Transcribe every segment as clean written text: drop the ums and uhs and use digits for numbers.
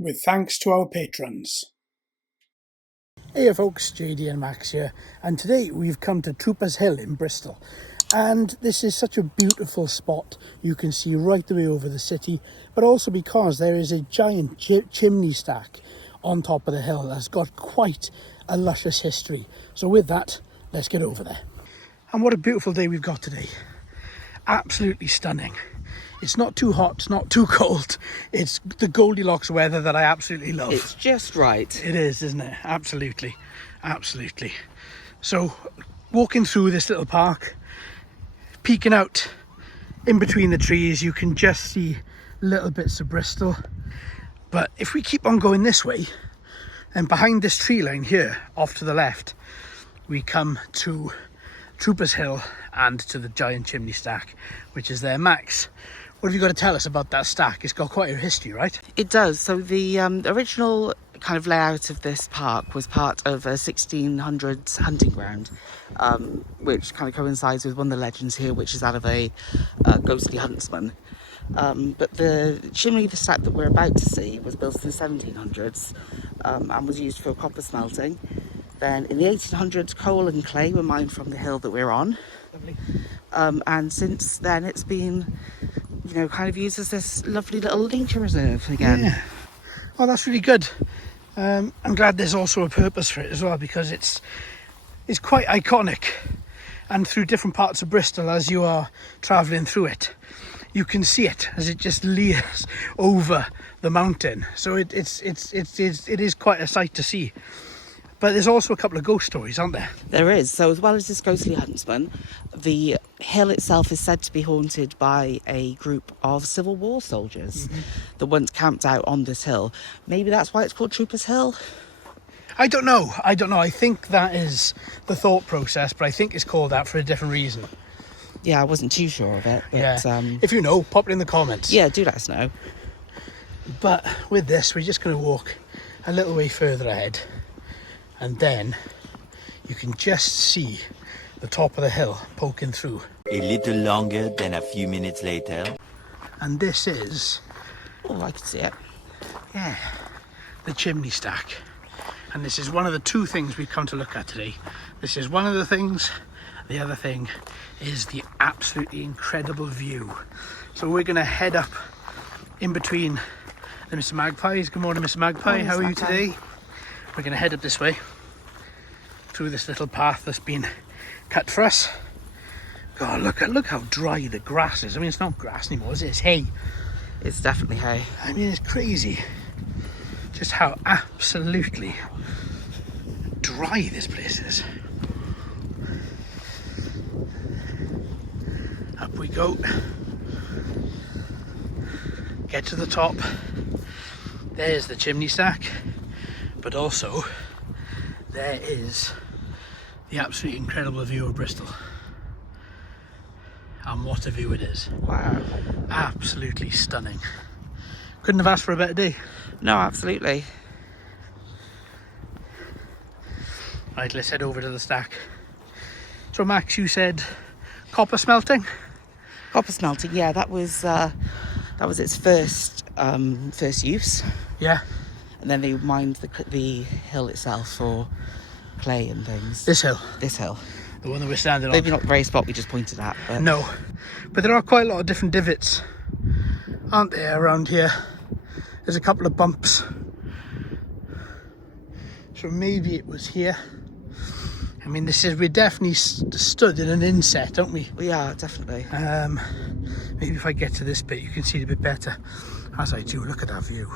with thanks to our patrons. Hey folks, JD and Max here, and today we've come to Troopers Hill in Bristol. And this is such a beautiful spot. You can see right the way over the city, but also because there is a giant chimney stack on top of the hill that's got quite a luscious history. So with that, let's get over there. And what a beautiful day we've got today. Absolutely stunning. It's not too hot, it's not too cold. It's the Goldilocks weather that I absolutely love. It's just right. It is, isn't it? Absolutely. Absolutely. So, walking through this little park, peeking out in between the trees, you can just see little bits of Bristol. But if we keep on going this way, and behind this tree line here, off to the left, we come to Troopers Hill and to the giant chimney stack, which is there. Max, what have you got to tell us about that stack? It's got quite a history, right? It does. So the original kind of layout of this park was part of a 1600s hunting ground, which kind of coincides with one of the legends here, which is that of a ghostly huntsman. But the chimney, the stack that we're about to see, was built in the 1700s and was used for copper smelting. Then in the 1800s, coal and clay were mined from the hill that we're on. Lovely. And since then it's been, you know, kind of used as this lovely little nature reserve again. Yeah. Oh, that's really good. I'm glad there's also a purpose for it as well, because it's quite iconic. And through different parts of Bristol, as you are travelling through it, you can see it as it just leers over the mountain. So it is quite a sight to see. But there's also a couple of ghost stories, aren't there? There is. So as well as this ghostly huntsman, the hill itself is said to be haunted by a group of Civil War soldiers that once camped out on this hill. Maybe that's why it's called Troopers Hill. I don't know. I think that is the thought process, but I think it's called that for a different reason. Yeah, I wasn't too sure of it. But, yeah. If you know, pop it in the comments. Yeah, do let us know. But with this, we're just going to walk a little way further ahead. And then you can just see the top of the hill poking through. A little longer than a few minutes later. And this is... Oh, I can see it. Yeah, the chimney stack. And this is one of the two things we've come to look at today. This is one of the things. The other thing is the absolutely incredible view. So we're going to head up in between the Mr. Magpies. Good morning, Mr. Magpie. How are you today? We're going to head up this way through this little path that's been cut for us. God, look how dry the grass is. I mean, it's not grass anymore, is it? It's hay. It's definitely hay. I mean, it's crazy just how absolutely dry this place is. Up we go. Get to the top. There's the chimney stack. But also, there is the absolutely incredible view of Bristol. And what a view it is. Wow. Absolutely stunning. Couldn't have asked for a better day. No, absolutely. Right, let's head over to the stack. So Max, you said copper smelting? Copper smelting, yeah, that was its first use. Yeah. And then they mined the hill itself for clay and things. This hill? This hill. The one that we're standing on? Maybe not the very spot we just pointed at. But... No. But there are quite a lot of different divots, aren't there, around here? There's a couple of bumps. So maybe it was here. I mean, we're definitely stood in an inset, aren't we? We are, definitely. Maybe if I get to this bit, you can see it a bit better. As I do, look at that view.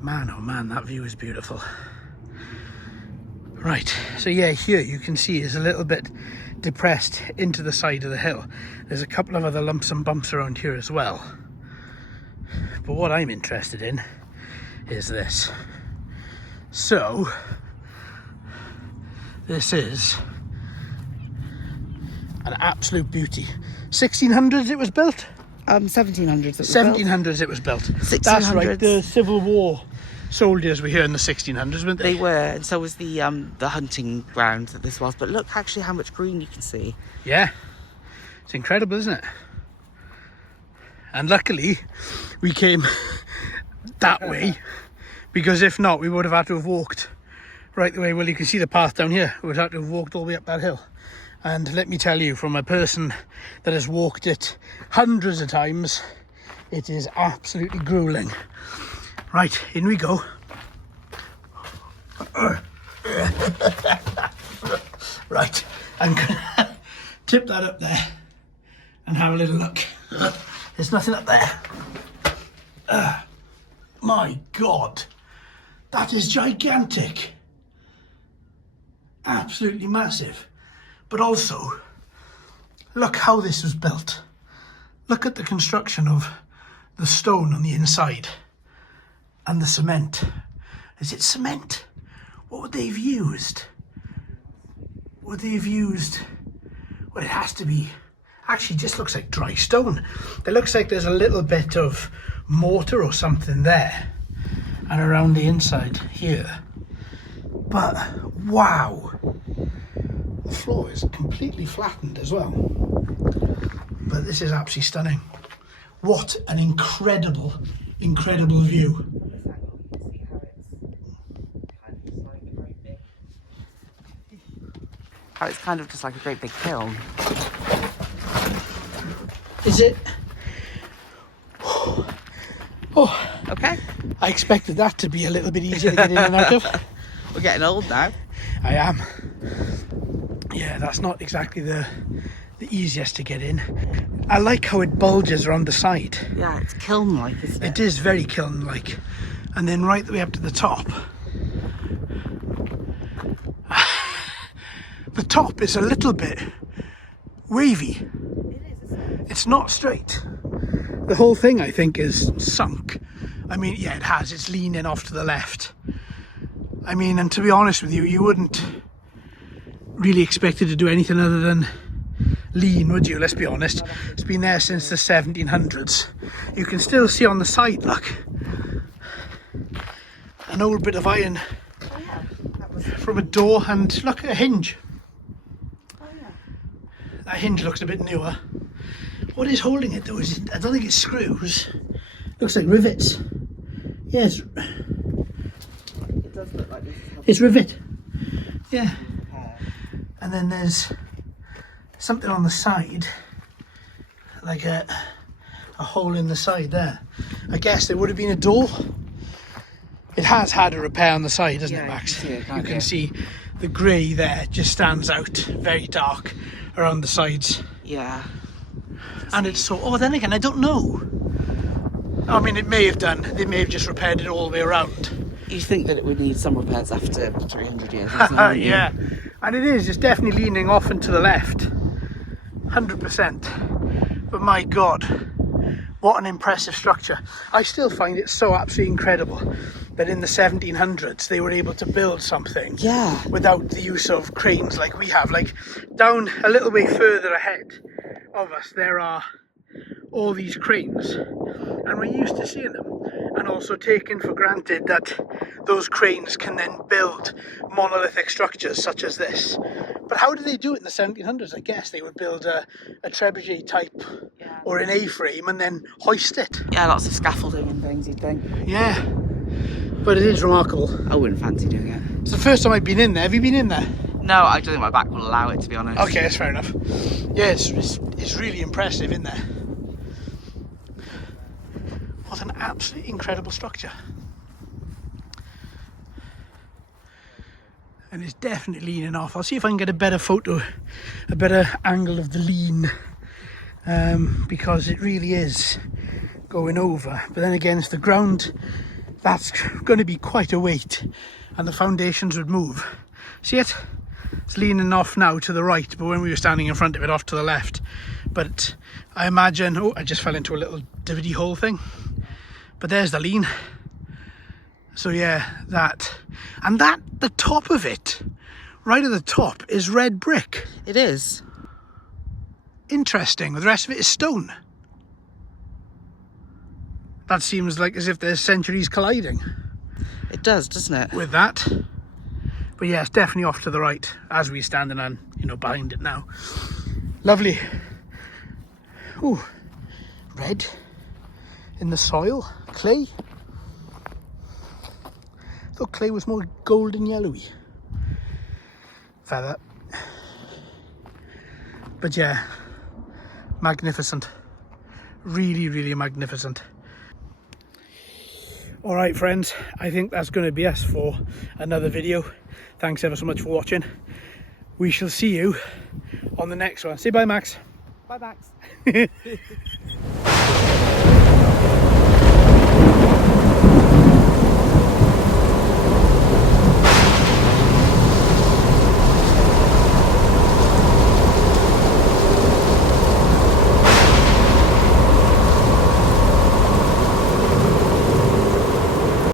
Man, oh man, that view is beautiful. Right, so yeah, here you can see is a little bit depressed into the side of the hill. There's a couple of other lumps and bumps around here as well. But what I'm interested in is this. So, this is an absolute beauty. 1600s it was built? 1700s. 1700s it was built. 1600s. That's right, the Civil War soldiers were here in the 1600s, weren't they? They were, and so was the hunting ground that this was. But look actually how much green you can see. Yeah, it's incredible, isn't it? And luckily we came that way, because if not, we would have had to have walked right the way. Well, you can see the path down here. We would have to have walked all the way up that hill. And let me tell you, from a person that has walked it hundreds of times, it is absolutely grueling. Right, in we go. Right, I'm gonna tip that up there and have a little look. There's nothing up there. My God, that is gigantic. Absolutely massive. But also, look how this was built. Look at the construction of the stone on the inside and the cement. Is it cement? What would they have used? Would they have used... Well, it has to be... Actually, it just looks like dry stone. It looks like there's a little bit of mortar or something there and around the inside here. But, wow. The floor is completely flattened as well. But this is absolutely stunning. What an incredible, incredible view. How it's kind of just like a great big kiln. Is it? Oh, Okay. I expected that to be a little bit easier to get in and out of. We're getting old now. I am. Yeah, that's not exactly the easiest to get in. I like how it bulges around the side. Yeah, it's kiln-like, isn't it? It is very kiln-like. And then right the way up to the top. The top is a little bit wavy. It is, isn't it? It's not straight. The whole thing, I think, is sunk. I mean, yeah, it has. It's leaning off to the left. I mean, and to be honest with you, you wouldn't really expect it to do anything other than lean, would you? Let's be honest. It's been there since the 1700s. You can still see on the side, look, an old bit of iron from a door, and look at a hinge. That hinge looks a bit newer. What is holding it though? I don't think it's screws. Looks like rivets. Yes. It does look like this. It's rivet. Yeah. And then there's something on the side, like a hole in the side there. I guess there would have been a door. It has had a repair on the side, hasn't it, Max? You can see the grey there just stands out, very dark around the sides. Yeah. And it's so... Oh, then again, I don't know. I mean, it may have done. They may have just repaired it all the way around. You think that it would need some repairs after 300 years, isn't it? Yeah. And it is. It's definitely leaning off and to the left. 100%. But my God, what an impressive structure. I still find it so absolutely incredible that in the 1700s they were able to build something without the use of cranes like we have. Like down a little way further ahead of us, there are all these cranes, and we're used to seeing them, and also taking for granted that those cranes can then build monolithic structures such as this. But how did they do it in the 1700s? I guess they would build a trebuchet type or an A-frame and then hoist it. Yeah, lots of scaffolding and things, you'd think. Yeah, but it is remarkable. I wouldn't fancy doing it. It's the first time I've been in there. Have you been in there? No, I don't think my back will allow it, to be honest. Okay, that's fair enough. Yeah, it's really impressive in there. What an absolutely incredible structure. And it's definitely leaning off. I'll see if I can get a better photo, a better angle of the lean, because it really is going over. But then again, it's the ground, that's going to be quite a weight, and the foundations would move. See it? It's leaning off now to the right, but when we were standing in front of it, off to the left. But I imagine, oh, I just fell into a little divoty hole thing. But there's the lean. So yeah, that. And that, the top of it, right at the top, is red brick. It is. Interesting. The rest of it is stone. That seems like as if there's centuries colliding. It does, doesn't it? With that. But yeah, it's definitely off to the right as we're standing on, behind it now. Lovely. Ooh, red in the soil, clay. thought clay was more golden yellowy. Feather. But yeah, magnificent. Really, really magnificent. Alright friends, I think that's going to be us for another video. Thanks ever so much for watching. We shall see you on the next one. Say bye, Max. Bye, Max.